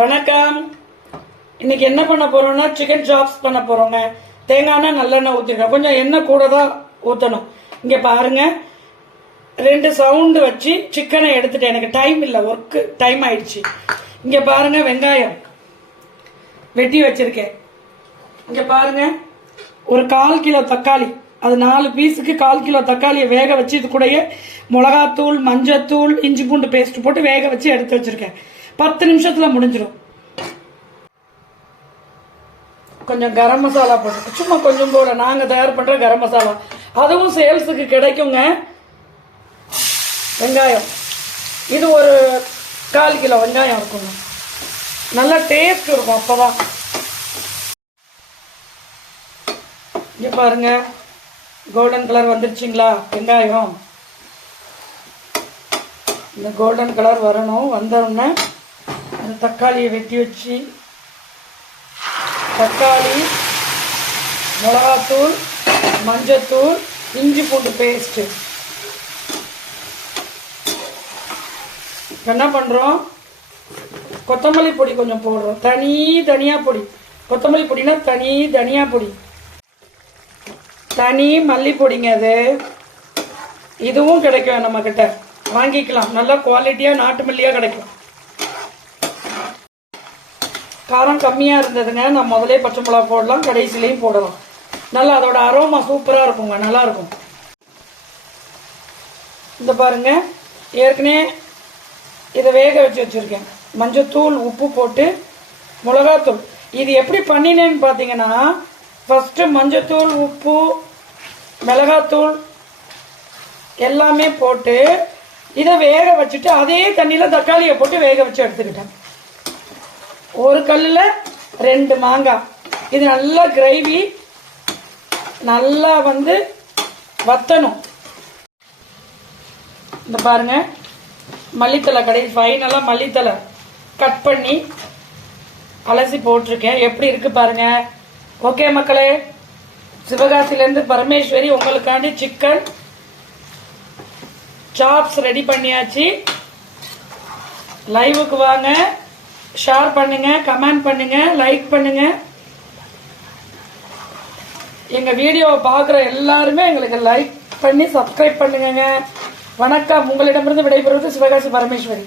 வணக்கம். இன்னைக்கு என்ன பண்ண போறோம்னா சிக்கன் சாப்ஸ் பண்ண போறோங்க. தேங்காய் எண்ணெய் நல்லெண்ணெய் ஊற்றிக்கிறோம். கொஞ்சம் எண்ணெய் கூட தான் ஊற்றணும். இங்கே பாருங்க, 2 சவுண்டு வச்சு சிக்கனை எடுத்துட்டேன். எனக்கு டைம் இல்லை, ஒர்க்கு டைம் ஆயிடுச்சு. இங்கே பாருங்க, வெங்காயம் வெட்டி வச்சிருக்கேன். இங்கே பாருங்க, ஒரு 1/4 கிலோ தக்காளி, அது 4 பீஸுக்கு 1/4 கிலோ தக்காளியை வேக வச்சு இது கூடயே மிளகாத்தூள், மஞ்சத்தூள், இஞ்சி பூண்டு பேஸ்ட் போட்டு வேக வச்சு எடுத்து வச்சிருக்கேன். 10 நிமிஷத்துல முடிஞ்சிடும். கொஞ்சம் கரம் மசாலா போட்டு, சும்மா கொஞ்சம் போல நாங்க தயார் பண்ற கரம் மசாலா, அதுவும் சேல்ஸுக்கு கிடைக்குங்க. வெங்காயம் இது ஒரு 1/4 கிலோ வெங்காயம் இருக்குங்க. நல்லா டேஸ்ட் இருக்கும். அப்பதான் இங்க பாருங்க, கோல்டன் கலர் வந்துருச்சுங்களா வெங்காயம். இந்த கோல்டன் கலர் வரணும். வந்தோடனே அந்த தக்காளியை வெட்டி வச்சு, தக்காளி, மிளகாத்தூள், மஞ்சத்தூள், இஞ்சி பூண்டு பேஸ்ட்டு என்ன பண்ணுறோம், கொத்தமல்லி பொடி கொஞ்சம் போடுறோம். தனியா பொடி, கொத்தமல்லி பொடினா தனி தனியா பொடி, தனி மல்லி பொடிங்க. அது இதுவும் கிடைக்கும் நம்ம கிட்ட, வாங்கிக்கலாம். நல்லா குவாலிட்டியாக நாட்டு மல்லியாக கிடைக்கும். காரம் கம்மியாக இருந்ததுங்க, நான் முதலே பச்சை மிளகா போடலாம், கடைசிலையும் போடலாம். நல்லா அதோட அரோமா சூப்பராக இருக்குங்க, நல்லா இருக்கும். இந்த பாருங்க, ஏற்கனவே இதை வேக வச்சு வச்சுருக்கேன். மஞ்சத்தூள், உப்பு போட்டு, மிளகாத்தூள். இது எப்படி பண்ணினேன்னு பார்த்தீங்கன்னா, ஃபஸ்ட்டு மஞ்சத்தூள், உப்பு, மிளகாத்தூள் எல்லாமே போட்டு இதை வேக வச்சுட்டு அதே தண்ணியில் தக்காளியை போட்டு வேக வச்சு எடுத்துக்கிட்டேன். ஒரு கல்லில் 2 மாங்காய். இது நல்லா கிரேவி, நல்லா வத்தணும். இந்த பாருங்க, மல்லித்தலை ஃபைனலாக மல்லித்தலை கட் பண்ணி அலசி போட்டிருக்கேன். எப்படி இருக்கு பாருங்க. ஓகே மக்களே, சிவகாசிலேருந்து பரமேஸ்வரி உங்களுக்காண்டி சிக்கன் சாப்ஸ் ரெடி பண்ணியாச்சு. லைவுக்கு வாங்க, ஷேர் பண்ணுங்க, கமெண்ட் பண்ணுங்க, லைக் பண்ணுங்க. எங்க வீடியோவை பார்க்குற எல்லாருமே எங்களுக்கு லைக் பண்ணி சப்ஸ்கிரைப் பண்ணுங்க. வணக்கம். உங்களிடமிருந்து விடைபெறுவது சிவகாசி பரமேஸ்வரி.